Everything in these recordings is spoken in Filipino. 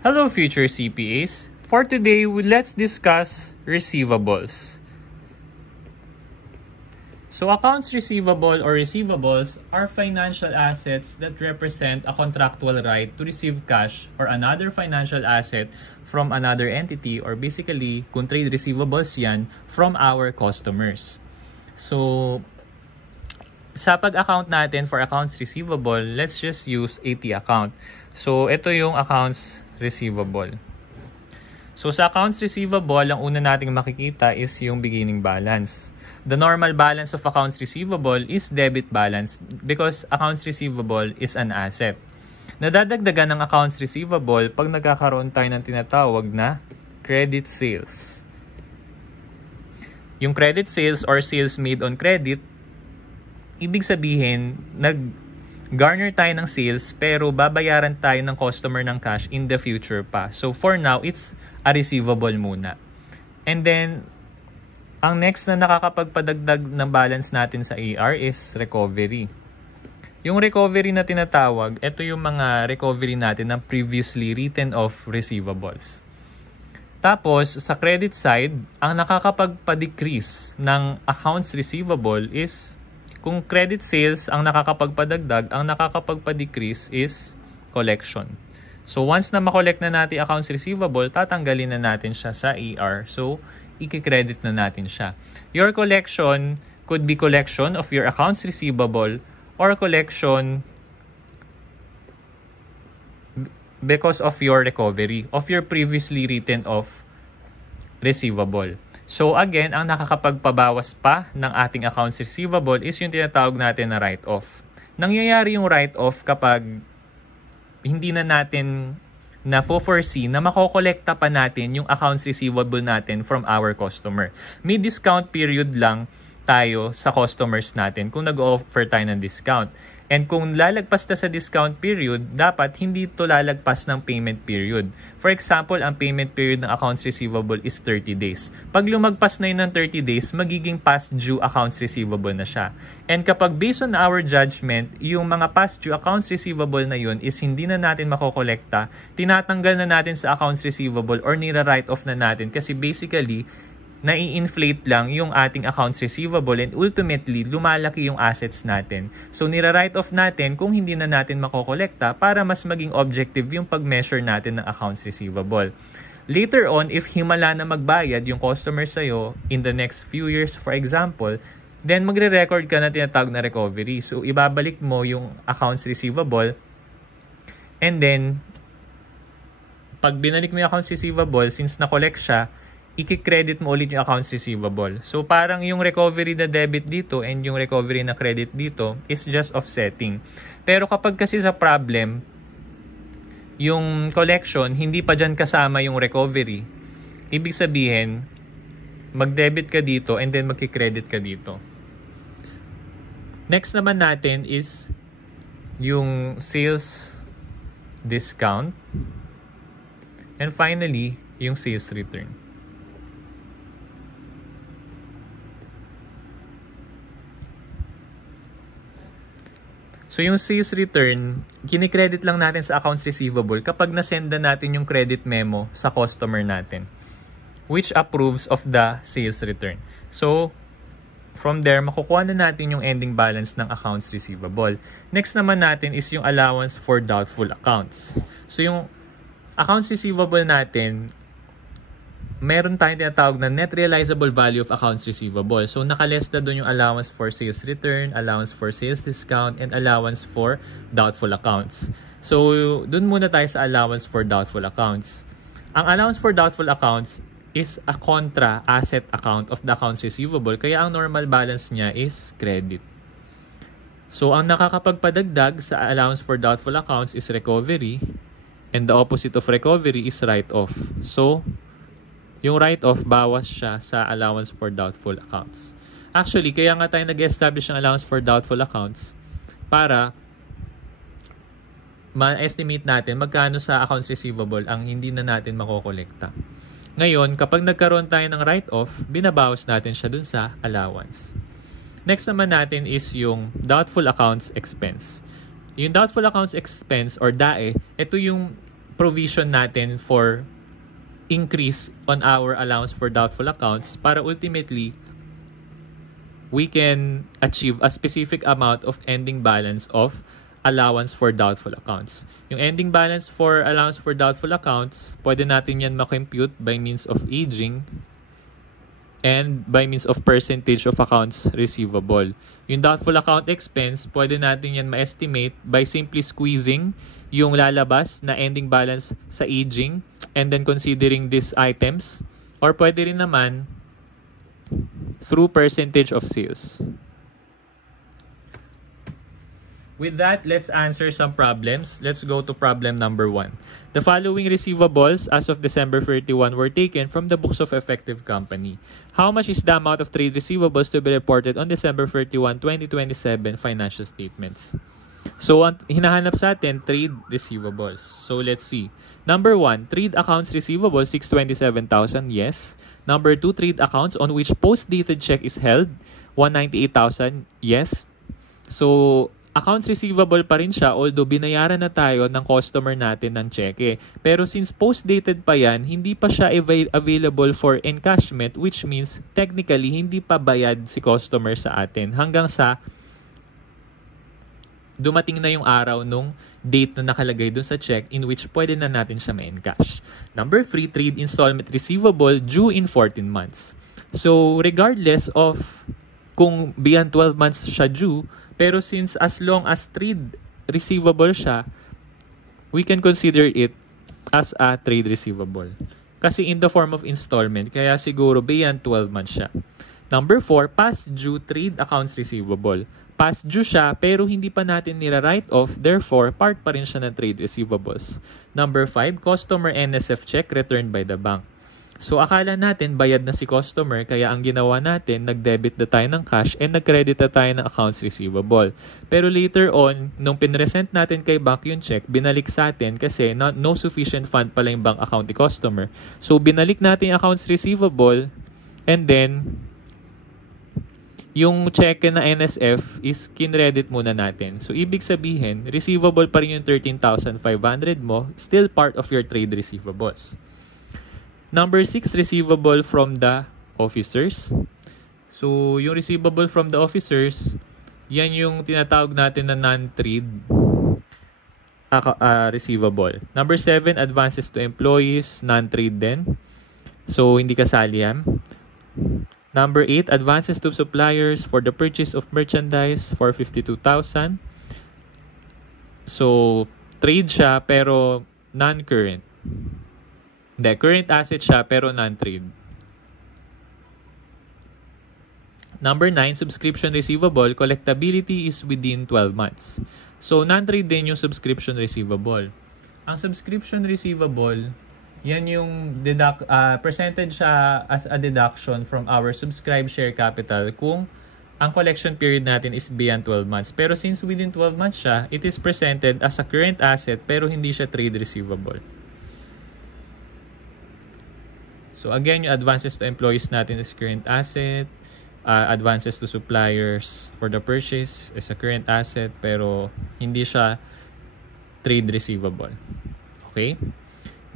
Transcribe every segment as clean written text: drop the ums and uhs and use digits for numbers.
Hello future CPAs! For today, let's discuss receivables. So accounts receivable or receivables are financial assets that represent a contractual right to receive cash or another financial asset from another entity, or basically, kung trade receivables yan, from our customers. So sa pag-account natin for accounts receivable, let's just use AT account. So ito yung accounts receivable. So sa accounts receivable, ang una nating makikita is yung beginning balance. The normal balance of accounts receivable is debit balance because accounts receivable is an asset. Nadadagdagan ng accounts receivable pag nagkakaroon tayo ng tinatawag na credit sales. Yung credit sales or sales made on credit, ibig sabihin, nag-garner tayo ng sales pero babayaran tayo ng customer ng cash in the future pa. So for now, it's a receivable muna. And then, ang next na nakakapagpadagdag ng balance natin sa AR is recovery. Yung recovery na tinatawag, ito yung mga recovery natin ng previously written off receivables. Tapos, sa credit side, ang nakakapagpa-decrease ng accounts receivable is, kung credit sales ang nakakapagpadagdag, ang nakakapagpa-decrease is collection. So, once na makollect na natin accounts receivable, tatanggalin na natin siya sa AR. So, i-credit na natin siya. Your collection could be collection of your accounts receivable or collection because of your recovery of your previously written off receivable. So again, ang nakakapagpabawas pa ng ating accounts receivable is yung tinatawag natin na write-off. Nangyayari yung write-off kapag hindi na natin na-foresee na makokolekta pa natin yung accounts receivable natin from our customer. May discount period lang tayo sa customers natin kung nag-offer tayo ng discount. And kung lalagpas na sa discount period, dapat hindi ito lalagpas ng payment period. For example, ang payment period ng accounts receivable is 30 days. Pag lumagpas na yun ng 30 days, magiging past due accounts receivable na siya. And kapag based on our judgment, yung mga past due accounts receivable na yun is hindi na natin makokolekta, tinatanggal na natin sa accounts receivable or nira-write off na natin kasi basically, nai-inflate lang yung ating accounts receivable and ultimately lumalaki yung assets natin. So nira-write off natin kung hindi na natin makokolekta para mas maging objective yung pag-measure natin ng accounts receivable. Later on, if himala na magbayad yung customer sa'yo in the next few years, for example, then magre-record ka na tinatawag na recovery. So ibabalik mo yung accounts receivable and then pag binalik mo yung accounts receivable, since na-collect siya, i-credit mo ulit yung accounts receivable. So parang yung recovery na debit dito and yung recovery na credit dito is just offsetting. Pero kapag kasi sa problem, yung collection, hindi pa dyan kasama yung recovery, ibig sabihin, mag-debit ka dito and then magki-credit ka dito. Next naman natin is yung sales discount. And finally, yung sales return. So yung sales return, kinikredit lang natin sa accounts receivable kapag nasenda natin yung credit memo sa customer natin, which approves of the sales return. So from there, makukuha na natin yung ending balance ng accounts receivable. Next naman natin is yung allowance for doubtful accounts. So yung accounts receivable natin, meron tayong tinatawag na net realizable value of accounts receivable. So, nakaless na doon yung allowance for sales return, allowance for sales discount, and allowance for doubtful accounts. So, doon muna tayo sa allowance for doubtful accounts. Ang allowance for doubtful accounts is a contra asset account of the accounts receivable. Kaya ang normal balance niya is credit. So, ang nakakapagpadagdag sa allowance for doubtful accounts is recovery. And the opposite of recovery is write-off. So, yung write-off, bawas siya sa allowance for doubtful accounts. Actually, kaya nga tayo nag-establish ng allowance for doubtful accounts para ma-estimate natin magkano sa accounts receivable ang hindi na natin makokolekta. Ngayon, kapag nagkaroon tayo ng write-off, binabawas natin siya dun sa allowance. Next naman natin is yung doubtful accounts expense. Yung doubtful accounts expense or DAE, ito yung provision natin for increase on our allowance for doubtful accounts para ultimately we can achieve a specific amount of ending balance of allowance for doubtful accounts. Yung ending balance for allowance for doubtful accounts, pwede natin yan ma-compute by means of aging and by means of percentage of accounts receivable. Yung doubtful account expense, pwede natin yan ma-estimate by simply squeezing yung lalabas na ending balance sa aging and then considering these items. Or pwede rin naman through percentage of sales. With that, let's answer some problems. Let's go to problem number 1. The following receivables as of December 31 were taken from the books of effective company. How much is the amount of trade receivables to be reported on December 31, 2027 financial statements? So, hinahanap sa atin, trade receivables. So, let's see. Number 1, trade accounts receivable, 627,000, yes. Number 2, trade accounts on which post-dated check is held, 198,000, yes. So, accounts receivable pa rin siya although binayaran na tayo ng customer natin ng cheque. Pero since post-dated pa yan, hindi pa siya available for encashment, which means technically hindi pa bayad si customer sa atin hanggang sa dumating na yung araw nung date na nakalagay dun sa check in which pwede na natin siya ma-encash. Number 3, trade installment receivable due in 14 months. So regardless of kung beyond 12 months siya due, pero since as long as trade receivable siya, we can consider it as a trade receivable. Kasi in the form of installment, kaya siguro beyond 12 months siya. Number 4, past due trade accounts receivable. Past due siya pero hindi pa natin nira-write off, therefore part pa rin siya ng trade receivables. Number 5, customer NSF check returned by the bank. So akala natin bayad na si customer kaya ang ginawa natin, nag-debit na tayo ng cash and nag-credit na tayo ng accounts receivable. Pero later on, nung pinresent natin kay bank yung check, binalik sa atin kasi no sufficient fund pala yung bank account ni customer. So binalik natin yung accounts receivable and then yung check na NSF is kinredit muna natin. So ibig sabihin, receivable pa rin yung 13,500 mo, still part of your trade receivables. Number 6, receivable from the officers. So, yung receivable from the officers, yan yung tinatawag natin na non-trade receivable. Number 7, advances to employees, non-trade din. So, hindi kasali yan. Number 8, advances to suppliers for the purchase of merchandise for 52,000. So, trade siya pero non-current. Hindi, current asset siya pero non-trade. Number 9, subscription receivable, collectability is within 12 months. So, non-trade din yung subscription receivable. Ang subscription receivable, yan yung percentage siya as a deduction from our subscribed share capital kung ang collection period natin is beyond 12 months. Pero since within 12 months siya, it is presented as a current asset pero hindi siya trade receivable. So again, yung advances to employees natin is current asset. Advances to suppliers for the purchase is a current asset pero hindi siya trade receivable. Okay?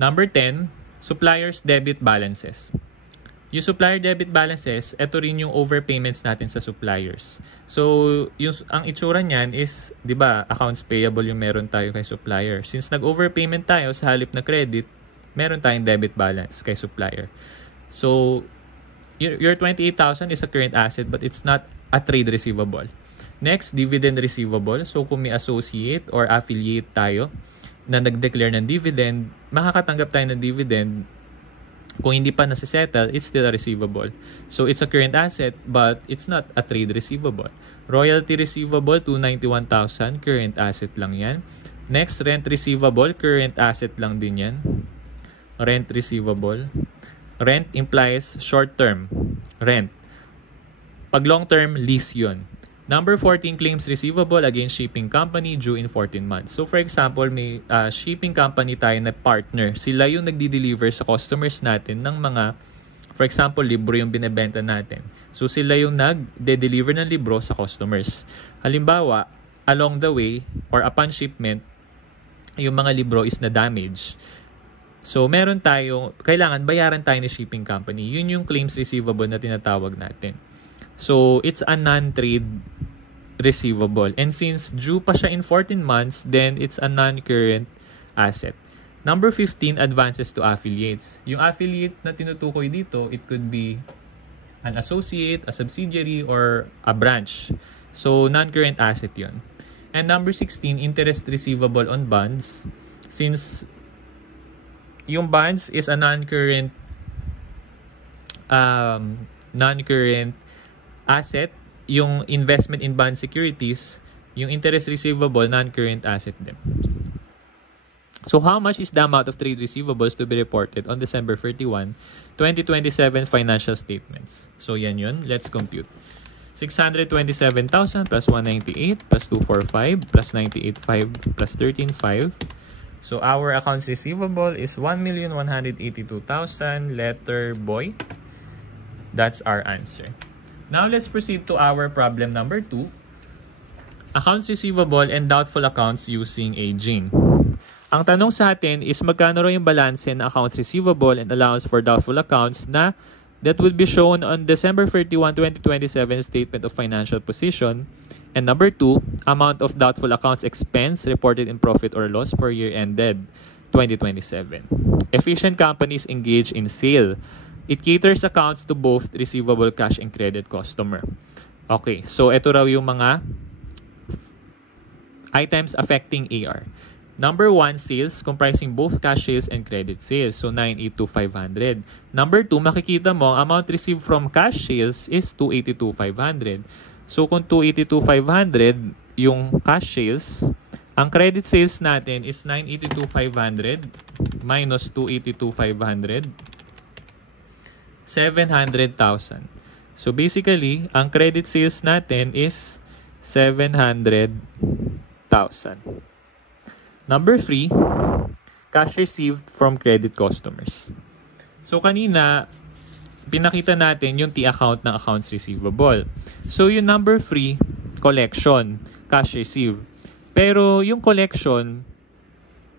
Number 10, suppliers debit balances. Yung supplier debit balances, ito rin yung overpayments natin sa suppliers. So, ang itsura niyan is, di ba, accounts payable yung meron tayo kay supplier. Since nag-overpayment tayo sa halip na credit, meron tayong debit balance kay supplier. So, your 28,000 is a current asset but it's not a trade receivable. Next, dividend receivable. So, kung may associate or affiliate tayo na nag-declare ng dividend, makakatanggap tayo ng dividend. Kung hindi pa nasisettle, it's still a receivable. So, it's a current asset but it's not a trade receivable. Royalty receivable, 291,000. Current asset lang yan. Next, rent receivable. Current asset lang din yan. Rent receivable. Rent implies short-term rent. Pag long-term, lease yun. Number 14, claims receivable against shipping company due in 14 months. So for example, may shipping company tayo na partner. Sila yung nagdi-deliver sa customers natin ng mga, for example, libro yung binebenta natin. So sila yung nag-deliver ng libro sa customers. Halimbawa, along the way or upon shipment, yung mga libro is na damage. So, kailangan bayaran tayo ni shipping company. Yun yung claims receivable na tinatawag natin. So, it's a non-trade receivable. And since due pa siya in 14 months, then it's a non-current asset. Number 15, advances to affiliates. Yung affiliate na tinutukoy dito, it could be an associate, a subsidiary, or a branch. So, non-current asset yun. And number 16, interest receivable on bonds. Since yung bonds is a non-current asset, yung investment in bond securities, yung interest receivable, non-current asset din. So how much is the amount of trade receivables to be reported on December 31, 2027 financial statements? So yan yun. Let's compute. 627,000 plus 198 plus 245 plus 98,500 plus 13,500. So our accounts receivable is 1,182,000, letter boy. That's our answer. Now let's proceed to our problem number 2. Accounts receivable and doubtful accounts using aging. Ang tanong sa atin is magkano raw yung balance ng accounts receivable and allowance for doubtful accounts that will be shown on December 31, 2027 Statement of Financial Position. And number 2, amount of doubtful accounts expense reported in profit or loss for year ended 2027. Efficient companies engage in sale. It caters accounts to both receivable cash and credit customer. Okay, so ito raw yung mga items affecting AR. Number 1, sales comprising both cash sales and credit sales. So 982,500. Number 2, makikita mo amount received from cash sales is 282,500. So kung 282,500 yung cash sales, ang credit sales natin is 982,500 minus 282,500, 700,000. So basically, ang credit sales natin is 700,000. Number 3, cash received from credit customers. So kanina, pinakita natin yung T-account ng accounts receivable. So yung number 3, collection, cash received. Pero yung collection,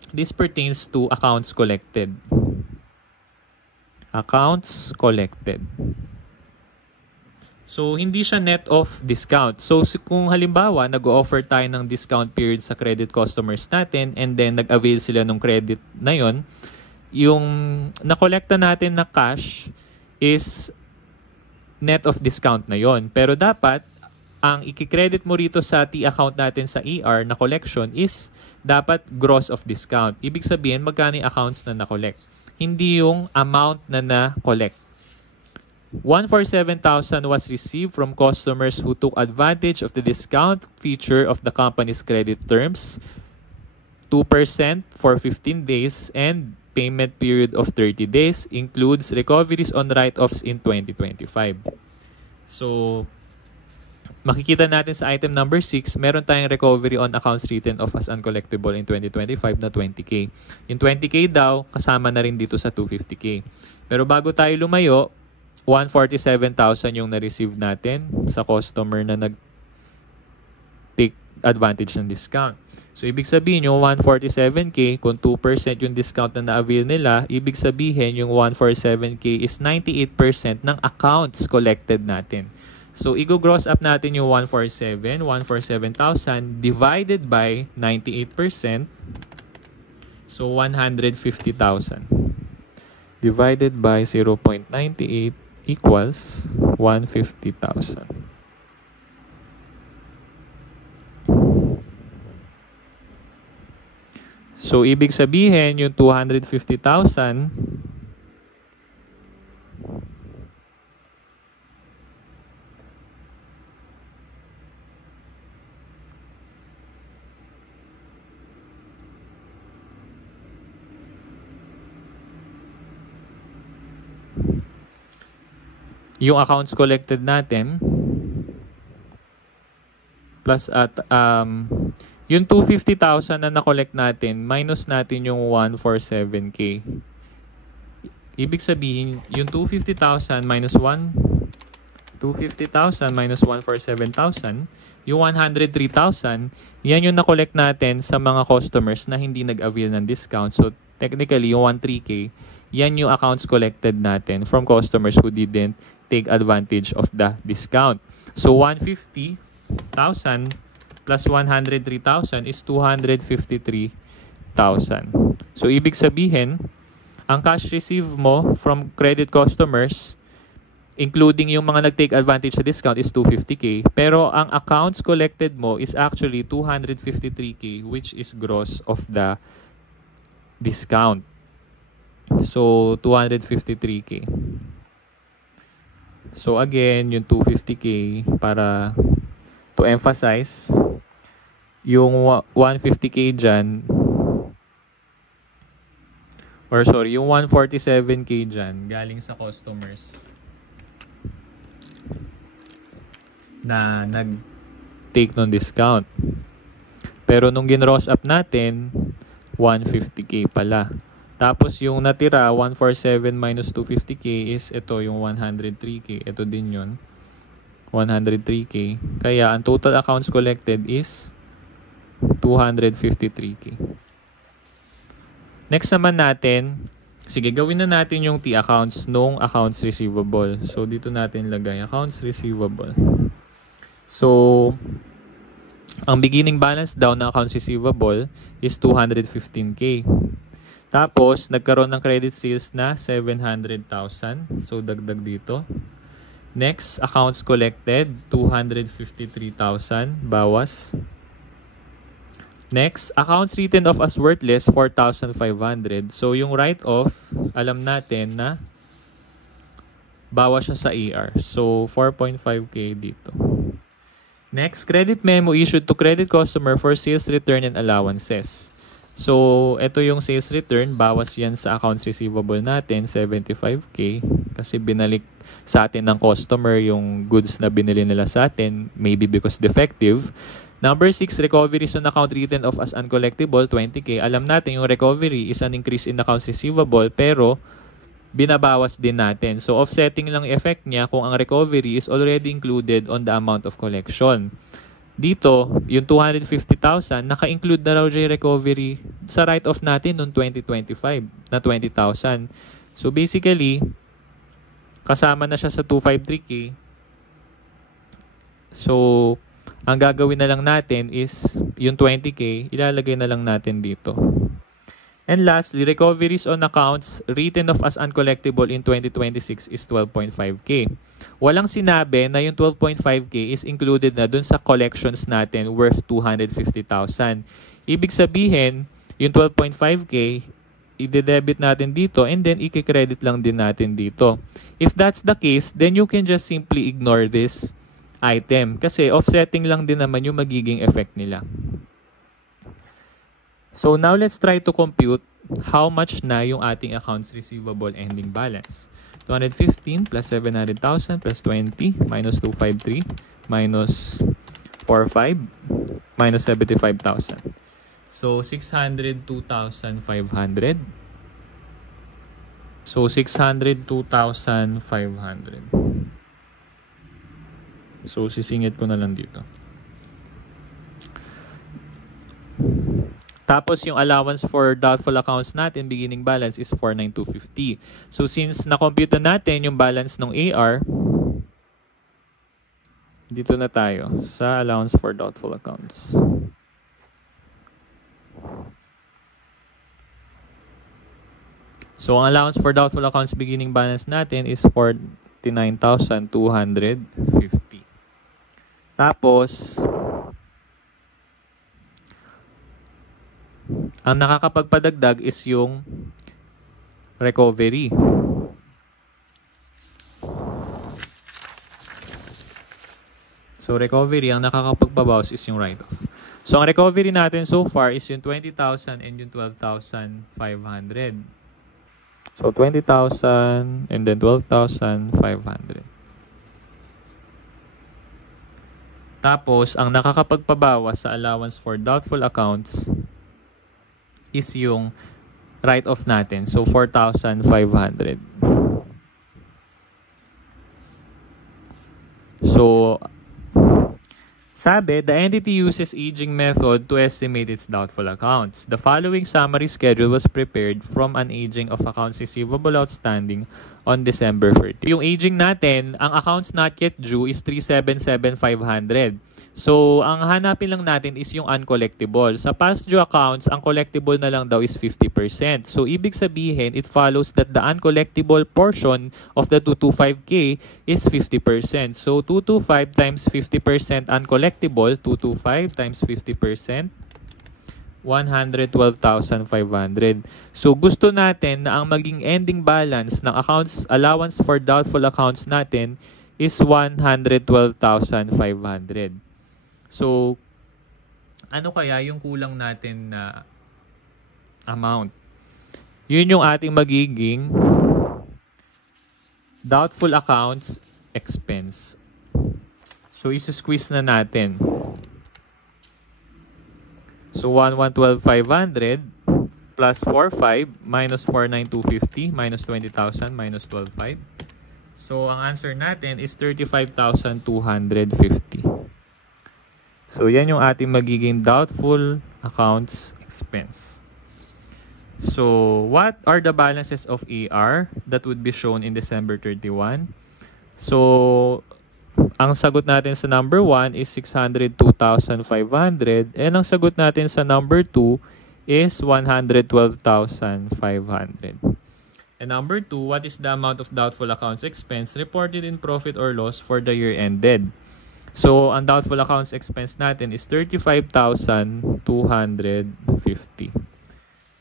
this pertains to accounts collected. Accounts collected. So, hindi siya net of discount. So, kung halimbawa, nag-offer tayo ng discount period sa credit customers natin and then nag-avail sila ng credit na yon, yung nakolekta natin na cash is net of discount na yon. Pero dapat, ang i-credit mo rito sa T-account natin sa ER na collection is dapat gross of discount. Ibig sabihin, magkano yung accounts na na-collect. Hindi yung amount na na-collect. 147,000 was received from customers who took advantage of the discount feature of the company's credit terms, 2% for 15 days, and payment period of 30 days, includes recoveries on write-offs in 2025. So, makikita natin sa item number 6, meron tayong recovery on accounts written off as uncollectible in 2025 na 20K. Yung 20K daw, kasama na rin dito sa 250K. Pero bago tayo lumayo, 147,000 yung na-receive natin sa customer na nag-take advantage ng discount. So, ibig sabihin yung 147K, kung 2% yung discount na na-avail nila, ibig sabihin yung 147K is 98% ng accounts collected natin. So, i-gross up natin yung 147,000 divided by 98%. So, 150,000 divided by 0.98 equals 150,000. So, ibig sabihin, yung 250,000 yung accounts collected natin plus at yung 250,000 na na-collect natin minus natin yung 147K. Ibig sabihin yung 250,000 minus 147 250,000 minus 147,000. Yung 103,000, yan yung na-collect natin sa mga customers na hindi nag-avail ng discount. So, technically, yung 13K, yan yung accounts collected natin from customers who didn't take advantage of the discount. So, 150,000 plus 103,000 is 253,000. So, ibig sabihin, ang cash receive mo from credit customers, including yung mga nag-take advantage sa discount, is 250K. Pero ang accounts collected mo is actually 253K, which is gross of the discount. So, 253K. So, again, yung 250K, para to emphasize, yung 150K dyan, or sorry, yung 147K dyan, galing sa customers na nag-take ng discount. Pero nung gin-ross up natin, 150K pala. Tapos yung natira, 147 minus 250K is ito, yung 103K. Ito din yun, 103K. Kaya ang total accounts collected is 253K. Next naman natin, sige, gawin na natin yung T-accounts nung accounts receivable. So, dito natin lagay, accounts receivable. So, ang beginning balance daw ng accounts receivable is 215K. Tapos, nagkaroon ng credit sales na 700,000. So, dagdag dito. Next, accounts collected, 253,000, bawas. Next, accounts written off as worthless, 4,500. So, yung write-off, alam natin na bawas siya sa AR. So, 4.5K dito. Next, credit memo issued to credit customer for sales return and allowances. So, ito yung sales return, bawas yan sa accounts receivable natin, 75K. Kasi binalik sa atin ng customer yung goods na binili nila sa atin, maybe because defective. Number 6, recoveries on account written off as uncollectible, 20K. Alam natin yung recovery is an increase in accounts receivable, pero binabawas din natin. So, offsetting lang effect niya kung ang recovery is already included on the amount of collection. Dito, yung 250,000, naka-include na raw yung recovery sa write-off natin noong 2025 na 20,000. So, basically, kasama na siya sa 253K. So, ang gagawin na lang natin is yung 20K, ilalagay na lang natin dito. And lastly, recoveries on accounts written off as uncollectible in 2026 is 12.5K. Walang sinabi na yung 12.5K is included na dun sa collections natin worth 250,000. Ibig sabihin, yung 12.5K, i-debit natin dito and then i-credit lang din natin dito. If that's the case, then you can just simply ignore this item kasi offsetting lang din naman yung magiging effect nila. So now let's try to compute how much na yung ating accounts receivable ending balance. 215 plus 700,000 plus 20 minus 253 minus 45 minus 75,000. So 602,500. So 602,500. So sisingit ko na lang dito. Tapos yung allowance for doubtful accounts natin, beginning balance is 49250. So since na-compute natin yung balance ng AR, dito na tayo sa allowance for doubtful accounts. So ang allowance for doubtful accounts beginning balance natin is 49,250. Tapos ang nakakapagpadagdag is yung recovery. So, recovery, ang nakakapagbabawas is yung write-off. So, ang recovery natin so far is yung 20,000 and yung 12,500. So, 20,000 and then 12,500. Tapos, ang nakakapagpabawas sa allowance for doubtful accounts is yung write-off natin. So, 4,500. So, sabi, the entity uses aging method to estimate its doubtful accounts. The following summary schedule was prepared from an aging of accounts receivable outstanding on December 30. Yung aging natin, ang accounts not yet due is 377,500. So, ang hanapin lang natin is yung uncollectible. Sa past due accounts, ang collectible na lang daw is 50%. So, ibig sabihin, it follows that the uncollectible portion of the 225K is 50%. So, 225 times 50% uncollectible, 225 times 50%, 112,500. So, gusto natin na ang maging ending balance ng accounts allowance for doubtful accounts natin is 112,500. So, ano kaya yung kulang natin na amount? Yun yung ating magiging doubtful accounts expense. So, isi-squeeze na natin. So, 112,500 plus 4,500 minus 4,9,250 minus 20,000 minus 12,500. So, ang answer natin is 35,250. So, yan yung ating magiging doubtful accounts expense. So, what are the balances of AR that would be shown in December 31? So, ang sagot natin sa number 1 is 602,500 and ang sagot natin sa number 2 is 112,500. And number 2, what is the amount of doubtful accounts expense reported in profit or loss for the year ended? So, ang doubtful accounts expense natin is 35,250.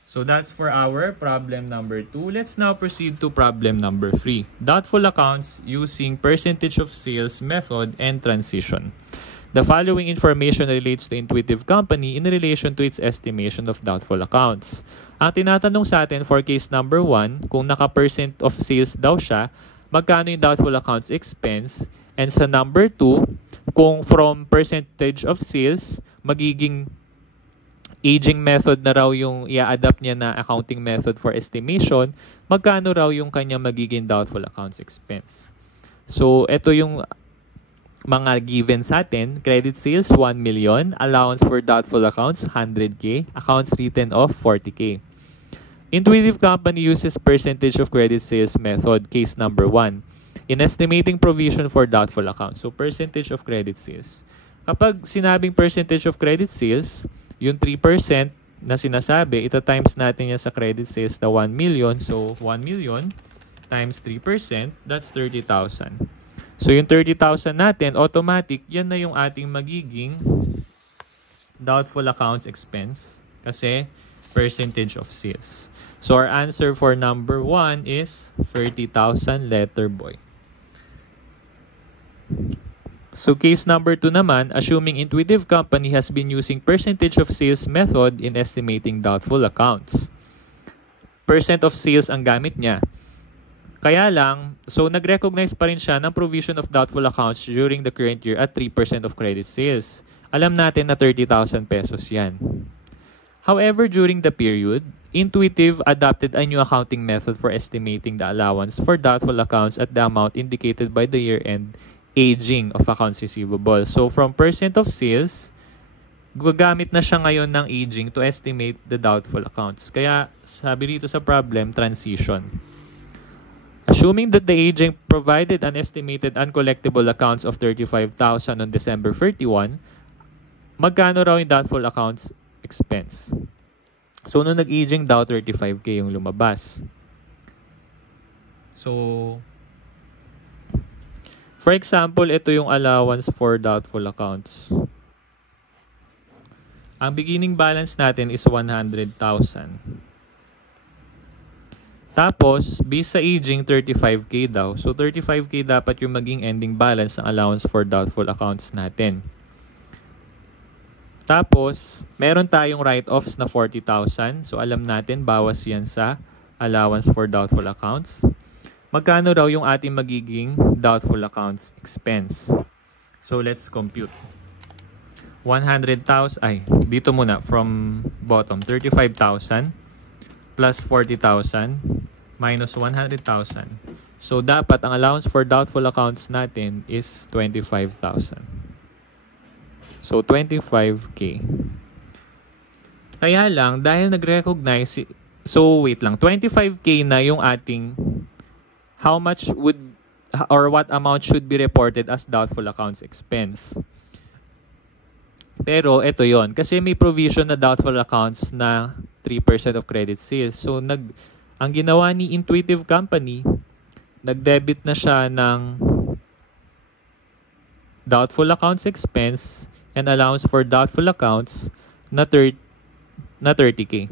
So, that's for our problem number 2. Let's now proceed to problem number 3. Doubtful accounts using percentage of sales method and transition. The following information relates to Intuitive Company in relation to its estimation of doubtful accounts. Ang tinatanong sa atin for case number 1, kung naka-percent of sales daw siya, magkano yung doubtful accounts expense? And sa number 2, kung from percentage of sales, magiging aging method na raw yung i-adapt niya na accounting method for estimation, magkano raw yung kanya magiging doubtful accounts expense. So, ito yung mga given sa atin. Credit sales, 1 million. Allowance for doubtful accounts, 100K. Accounts written off, 40K. Intuitive Company uses percentage of credit sales method, case number 1. In estimating provision for doubtful accounts. So, percentage of credit sales. Kapag sinabing percentage of credit sales, yung 3% na sinasabi, ito times natin yan sa credit sales na 1 million. So, 1 million times 3%, that's 30,000. So, yung 30,000 natin, automatic, yan na yung ating magiging doubtful accounts expense kasi percentage of sales. So, our answer for number 1 is 30,000 letter boy. So, case number 2 naman, assuming Intuitive Company has been using percentage of sales method in estimating doubtful accounts. Percent of sales ang gamit niya. Kaya lang, so nag-recognize pa rin siya ng provision of doubtful accounts during the current year at 3% of credit sales. Alam natin na 30,000 pesos yan. However, during the period, Intuitive adopted a new accounting method for estimating the allowance for doubtful accounts at the amount indicated by the year-end aging of accounts receivable. So, from percent of sales, gagamit na siya ngayon ng aging to estimate the doubtful accounts. Kaya, sabi dito sa problem, transition. Assuming that the aging provided an estimated uncollectible accounts of 35,000 on December 31, magkano raw yung doubtful accounts expense? So, nung nag-aging daw, 35K yung lumabas. So, for example, ito yung allowance for doubtful accounts. Ang beginning balance natin is 100,000. Tapos, based sa aging, 35K daw. So, 35K dapat yung maging ending balance ng allowance for doubtful accounts natin. Tapos, meron tayong write-offs na 40,000. So, alam natin, bawas yan sa allowance for doubtful accounts. Magkano raw yung ating magiging doubtful accounts expense? So, let's compute. 100,000, dito muna, from bottom, 35,000 plus 40,000 minus 100,000. So, dapat ang allowance for doubtful accounts natin is 25,000. So, 25K. Kaya lang, dahil nag-recognize, so wait lang, 25K na yung ating, how much would, or what amount should be reported as doubtful accounts expense. Pero, ito yon kasi may provision na doubtful accounts na 3% of credit sales. So, ang ginawa ni Intuitive Company, nag-debit na siya ng doubtful accounts expense and allowance for doubtful accounts na 30K.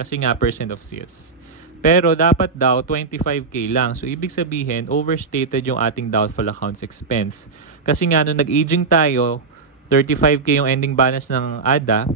Kasi nga percent of sales. Pero dapat daw 25K lang. So ibig sabihin, overstated yung ating doubtful accounts expense. Kasi nga nung nag-aging tayo, 35K yung ending balance ng ADA.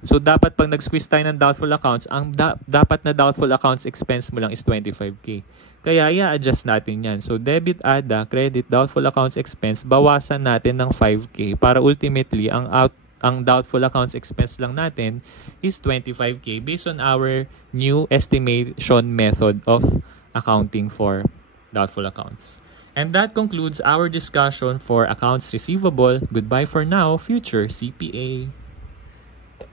So dapat pag nag-squeeze tayo ng doubtful accounts, ang dapat na doubtful accounts expense mo lang is 25K. Kaya i-adjust natin yan. So debit ADA, credit, doubtful accounts expense, bawasan natin ng 5K para ultimately ang doubtful accounts expense lang natin is 25K based on our new estimation method of accounting for doubtful accounts. And that concludes our discussion for accounts receivable. Goodbye for now, future CPA.